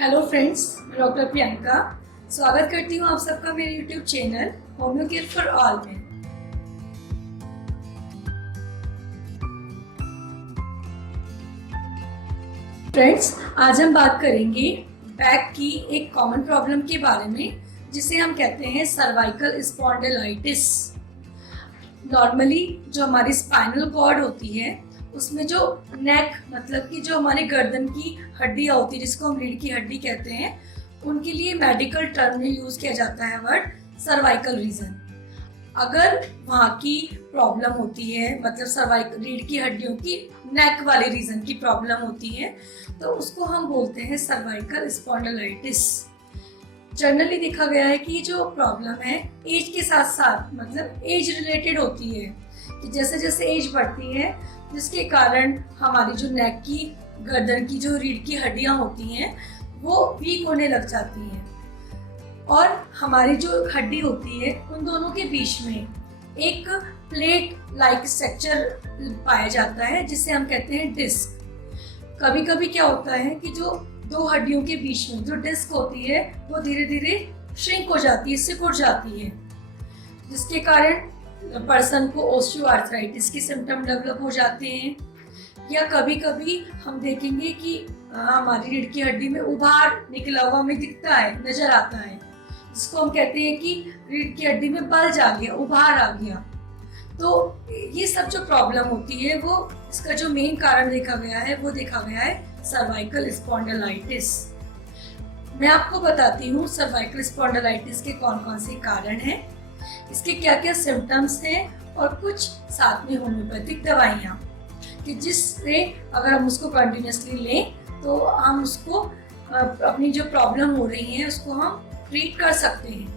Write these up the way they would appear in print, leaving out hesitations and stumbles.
Hello friends, मैं doctor Priyanka स्वागत करती हूँ आप सबका मेरे YouTube channel homeo care for all में। फ्रेंड्स, आज हम बात करेंगे बैक की एक कॉमन प्रॉब्लम के बारे में जिसे हम कहते हैं सर्वाइकल स्पॉन्डिलाइटिस। नॉर्मली जो हमारी स्पाइनल कॉर्ड होती है उसमें जो नेक मतलब कि जो हमारी गर्दन की हड्डियाँ होती है जिसको हम रीढ़ की हड्डी कहते हैं, उनके लिए मेडिकल टर्म में यूज किया जाता है वर्ड सर्वाइकल रीजन। अगर वहाँ की प्रॉब्लम होती है मतलब सर्वाइकल रीढ़ की हड्डियों की नेक वाले रीजन की प्रॉब्लम होती है तो उसको हम बोलते हैं सर्वाइकल स्पॉन्डिलाइटिस। जनरली देखा गया है कि जो प्रॉब्लम है एज के साथ साथ मतलब एज रिलेटेड होती है कि जैसे जैसे एज बढ़ती है जिसके कारण हमारी जो नेक की गर्दन की जो रीढ़ की हड्डियां होती हैं वो वीक होने लग जाती हैं और हमारी जो हड्डी होती है उन दोनों के बीच में एक प्लेट लाइक स्ट्रक्चर पाया जाता है जिसे हम कहते हैं डिस्क। कभी कभी क्या होता है कि जो दो हड्डियों के बीच में जो डिस्क होती है वो धीरे धीरे श्रिंक हो जाती है, सिकुड़ जाती है, जिसके कारण पर्सन को ऑस्टियोआर्थराइटिस के सिम्टम डेवलप हो जाते हैं। या कभी कभी हम देखेंगे कि हमारी रीढ़ की हड्डी में उभार निकला हुआ हमें दिखता है, नजर आता है, जिसको हम कहते हैं कि रीढ़ की हड्डी में बल्ज आ गया, उभार आ गया। तो ये सब जो प्रॉब्लम होती है वो इसका जो मेन कारण देखा गया है सर्वाइकल स्पॉन्डिलाइटिस। मैं आपको बताती हूँ सर्वाइकल स्पॉन्डिलाइटिस के कौन कौन से कारण हैं, इसके क्या क्या सिम्टम्स हैं और कुछ साथ में होम्योपैथिक दवाइयाँ कि जिससे अगर हम उसको कंटिन्यूसली लें तो हम उसको अपनी जो प्रॉब्लम हो रही है उसको हम ट्रीट कर सकते हैं।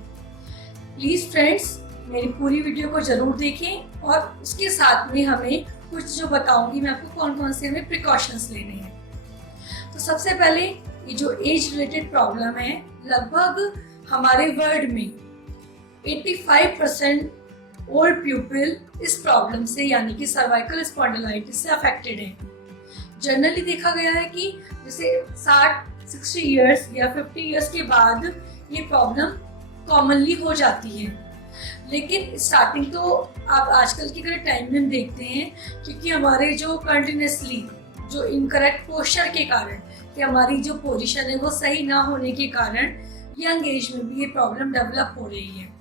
प्लीज़ फ्रेंड्स मेरी पूरी वीडियो को ज़रूर देखें और उसके साथ में हमें कुछ जो बताऊंगी मैं आपको कौन कौन से हमें प्रिकॉशंस लेने हैं। तो सबसे पहले ये जो एज रिलेटेड प्रॉब्लम है, लगभग हमारे वर्ल्ड में 85% ओल्ड पीपल इस प्रॉब्लम से यानी कि सर्वाइकल स्पॉन्डिलाइटिस से अफेक्टेड है। जनरली देखा गया है कि जैसे 60 इयर्स या 50 इयर्स के बाद ये प्रॉब्लम कॉमनली हो जाती है, लेकिन स्टार्टिंग तो आप आजकल के अगर टाइम में देखते हैं क्योंकि हमारे जो कंटिन्यूसली जो इनकरेक्ट पोस्चर के कारण कि हमारी जो पोजीशन है वो सही ना होने के कारण यंग एज में भी ये प्रॉब्लम डेवलप हो रही है।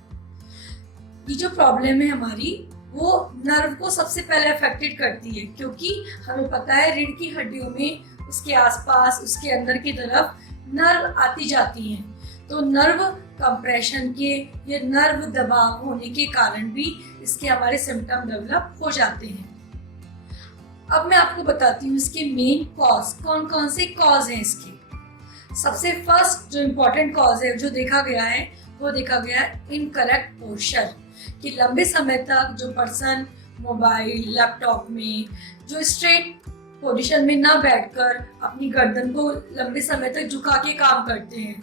ये जो प्रॉब्लम है हमारी वो नर्व को सबसे पहले अफेक्टेड करती है क्योंकि हमें पता है रीढ़ की हड्डियों में उसके आसपास उसके अंदर की तरफ नर्व आती जाती हैं, तो नर्व कंप्रेशन के या नर्व दबाव होने के कारण भी इसके हमारे सिम्टम डेवलप हो जाते हैं। अब मैं आपको बताती हूँ इसके मेन कॉज कौन कौन से कॉज हैं इसके। सबसे फर्स्ट जो इम्पोर्टेंट कॉज है जो देखा गया है वो देखा गया है इनकरेक्ट पोस्चर कि लंबे समय तक जो पर्सन मोबाइल लैपटॉप में जो स्ट्रेट पोजीशन में ना बैठकर अपनी गर्दन को लंबे समय तक झुका के काम करते हैं,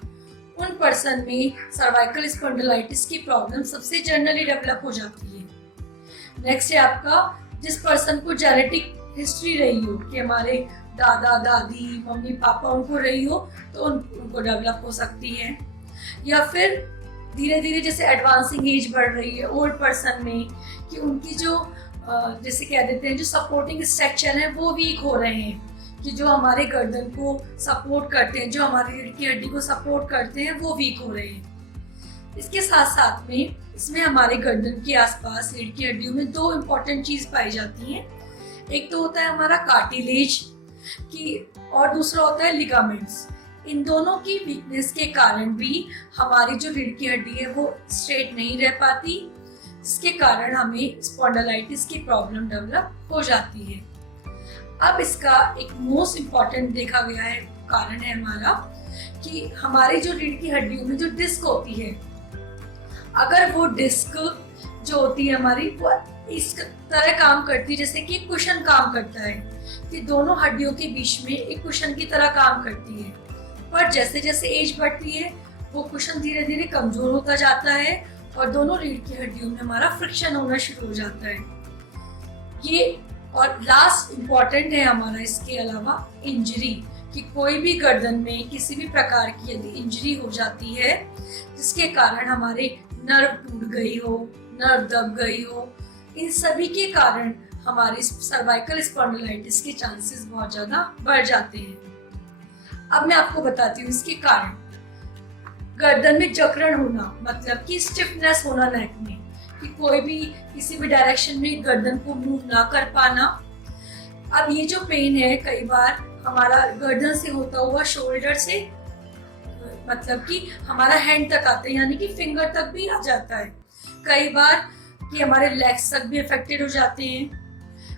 उन पर्सन में सर्वाइकल स्पॉन्डिलाइटिस की प्रॉब्लम सबसे जनरली डेवलप हो जाती है। नेक्स्ट है आपका जिस पर्सन को जेनेटिक हिस्ट्री रही हो कि हमारे दादा दादी मम्मी पापा उनको रही हो तो उनको डेवलप हो सकती है। या फिर धीरे धीरे जैसे एडवांसिंग एज बढ़ रही है ओल्ड पर्सन में कि उनकी जो जैसे कह देते हैं जो सपोर्टिंग स्ट्रक्चर है वो वीक हो रहे हैं कि जो हमारे गर्दन को सपोर्ट करते हैं, जो हमारी रीढ़ की हड्डी को सपोर्ट करते हैं वो वीक हो रहे हैं। इसके साथ साथ में इसमें हमारे गर्दन के आसपास रीढ़ की हड्डियों में दो इम्पोर्टेंट चीज पाई जाती हैं। एक तो होता है हमारा कार्टिलेज की और दूसरा होता है लिगामेंट्स। इन दोनों की वीकनेस के कारण भी हमारी जो रीढ़ की हड्डी है वो स्ट्रेट नहीं रह पाती, जिसके कारण हमें स्पॉन्डिलाइटिस की प्रॉब्लम डेवलप हो जाती है। अब इसका एक मोस्ट इम्पॉर्टेंट देखा गया है कारण है हमारा कि हमारी जो रीढ़ की हड्डियों में जो डिस्क होती है, अगर वो डिस्क जो होती है हमारी वो इस तरह काम करती है जैसे कि कुशन काम करता है कि दोनों हड्डियों के बीच में एक कुशन की तरह काम करती है, पर जैसे जैसे एज बढ़ती है वो कुशन धीरे धीरे कमजोर होता जाता है और दोनों रीढ़ की हड्डियों में हमारा फ्रिक्शन होना शुरू हो जाता है। ये और लास्ट इम्पॉर्टेंट है हमारा इसके अलावा इंजरी कि कोई भी गर्दन में किसी भी प्रकार की यदि इंजरी हो जाती है जिसके कारण हमारे नर्व टूट गई हो, नर्व दब गई हो, इन सभी के कारण हमारी सर्वाइकल स्पॉन्डिलाइटिस के चांसेस बहुत ज़्यादा बढ़ जाते हैं। अब मैं आपको बताती हूँ इसके कारण। गर्दन में जकड़न होना मतलब कि स्टिफनेस होना नेक में, कि कोई भी किसी भी डायरेक्शन में गर्दन को मूव ना कर पाना। अब ये जो पेन है कई बार हमारा गर्दन से होता हुआ शोल्डर से मतलब कि हमारा हैंड तक आता है, यानी कि फिंगर तक भी आ जाता है। कई बार कि हमारे लेग्स तक भी अफेक्टेड हो जाते हैं।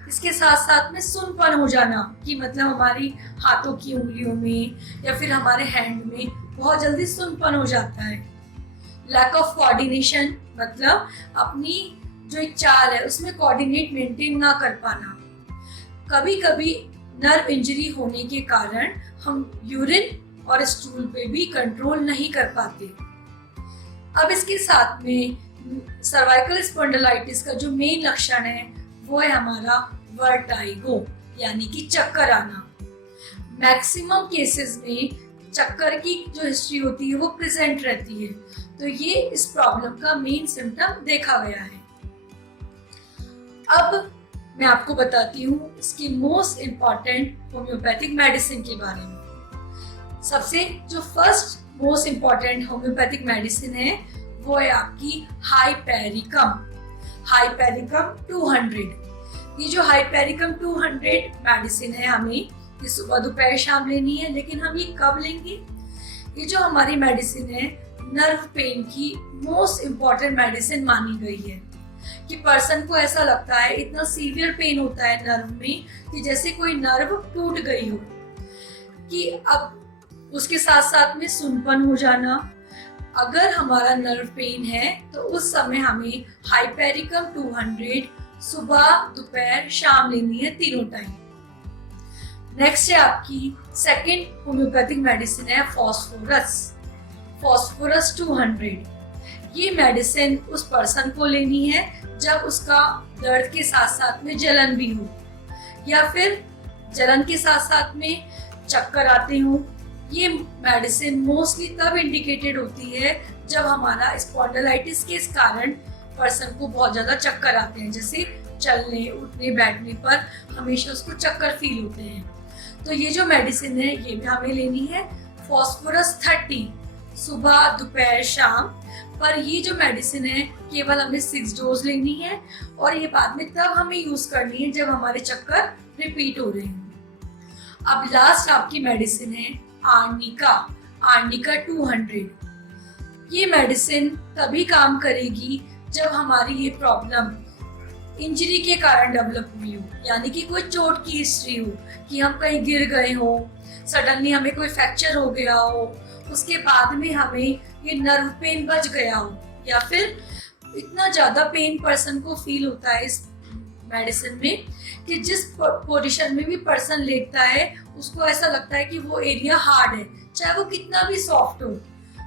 इसके साथ साथ में सुनपन हो जाना, कि मतलब हमारी हाथों की उंगलियों में या फिर हमारे हैंड में बहुत जल्दी सुनपन हो जाता है। लैक ऑफ कोऑर्डिनेशन मतलब अपनी जो एक चाल है उसमें कोऑर्डिनेट मेंटेन ना कर पाना। कभी कभी नर्व इंजरी होने के कारण हम यूरिन और स्टूल पे भी कंट्रोल नहीं कर पाते। अब इसके साथ में सर्वाइकल स्पॉन्डिलाइटिस का जो मेन लक्षण है वो है हमारा वर्टाइगो, यानी कि चक्कर आना। मैक्सिमम केसेस में चक्कर की जो हिस्ट्री होती है वो प्रेजेंट रहती है, तो ये इस प्रॉब्लम का मेन सिम्टम देखा गया है। अब मैं आपको बताती हूँ इसकी मोस्ट इम्पॉर्टेंट होम्योपैथिक मेडिसिन के बारे में। सबसे जो first most important homeopathic medicine है वो है आपकी हाइपेरिकम 200। ये जो हाइपेरिकम 200 मेडिसिन है हमें ये सुबह दोपहर शाम लेनी है, लेकिन हम ये कब लेंगे? ये जो हमारी मेडिसिन है नर्व पेन की मोस्ट इम्पॉर्टेंट मेडिसिन मानी गई है, कि पर्सन को ऐसा लगता है इतना सीवियर पेन होता है नर्व में कि जैसे कोई नर्व टूट गई हो, कि अब उसके साथ साथ में सुनपन हो जाना। अगर हमारा नर्व पेन है तो उस समय हमें हाइपेरिकम 200 सुबह दोपहर शाम लेनी है, तीनों टाइम। नेक्स्ट है आपकी सेकंड होम्योपैथिक मेडिसिन है फॉस्फोरस 200। ये मेडिसिन उस पर्सन को लेनी है जब उसका दर्द के साथ साथ में जलन भी हो, या फिर जलन के साथ साथ में चक्कर आते हो। ये मेडिसिन मोस्टली तब इंडिकेटेड होती है जब हमारा स्पॉन्डिलाइटिस के कारण पर्सन को बहुत ज्यादा चक्कर आते हैं, जैसे चलने उठने बैठने पर हमेशा उसको चक्कर फील होते हैं। तो ये जो मेडिसिन है ये भी हमें लेनी है फॉस्फोरस 30 सुबह दोपहर शाम। पर ये जो मेडिसिन है केवल हमें 6 डोज लेनी है, और ये बाद में तब हमें यूज करनी है जब हमारे चक्कर रिपीट हो रहे हैं। अब लास्ट आपकी मेडिसिन है आर्निका 200। ये मेडिसिन तभी काम करेगी जब हमारी ये प्रॉब्लम इंजरी के कारण डेवलप हुई हो, यानी कि कोई चोट की हिस्ट्री हो, कि हम कहीं गिर गए हो, सडनली हमें कोई फ्रैक्चर हो गया हो, उसके बाद में हमें ये नर्व पेन बच गया हो, या फिर इतना ज्यादा पेन पर्सन को फील होता है इस मेडिसिन में कि जिस पोजीशन में भी पर्सन लेटता है उसको ऐसा लगता है कि वो एरिया हार्ड है, चाहे वो कितना भी सॉफ्ट हो।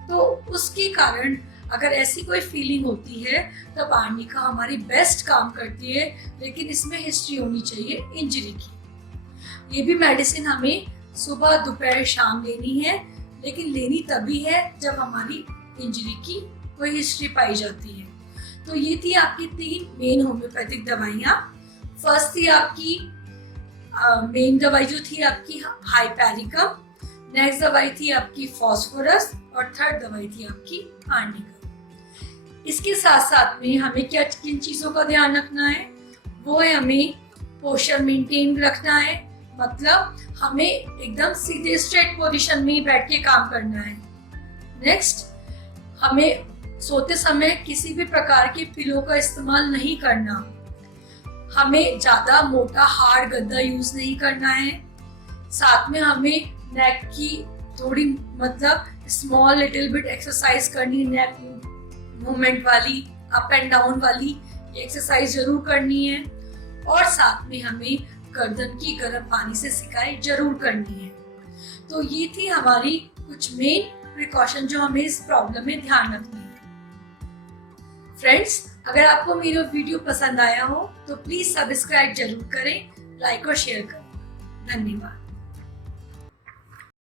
तो उसके कारण अगर ऐसी कोई फीलिंग होती है तब आर्निका हमारी बेस्ट काम करती है, लेकिन इसमें हिस्ट्री होनी चाहिए इंजरी की। ये भी मेडिसिन हमें सुबह दोपहर शाम लेनी है, लेकिन लेनी तभी है जब हमारी इंजरी की कोई हिस्ट्री पाई जाती है। तो ये थी आपकी 3 मेन होम्योपैथिक दवाइयाँ। फर्स्ट थी आपकी मेन दवाई जो थी आपकी हाइपेरिकम, नेक्स्ट दवाई थी आपकी फॉस्फोरस, और थर्ड दवाई थी आपकी आर्निका। इसके साथ साथ में हमें क्या किन चीज़ों का ध्यान रखना है, वो है हमें पोस्चर मेंटेन रखना है, मतलब हमें एकदम सीधे स्ट्रेट पोजीशन में ही बैठ के काम करना है। नेक्स्ट, हमें सोते समय किसी भी प्रकार के पिलो का इस्तेमाल नहीं करना, हमें ज्यादा मोटा हार्ड गद्दा यूज नहीं करना है। साथ में हमें नेक की थोड़ी मतलब स्मॉल लिटिल बिट एक्सरसाइज करनी, नेक मूवमेंट वाली, अप एंड डाउन वाली एक्सरसाइज जरूर करनी है, और साथ में हमें गर्दन की गर्म पानी से सिकाई जरूर करनी है। तो ये थी हमारी कुछ मेन प्रिकॉशन जो हमें इस प्रॉब्लम में ध्यान रखनी है। फ्रेंड्स, अगर आपको मेरा वीडियो पसंद आया हो तो प्लीज सब्सक्राइब जरूर करें, लाइक और शेयर करें। धन्यवाद।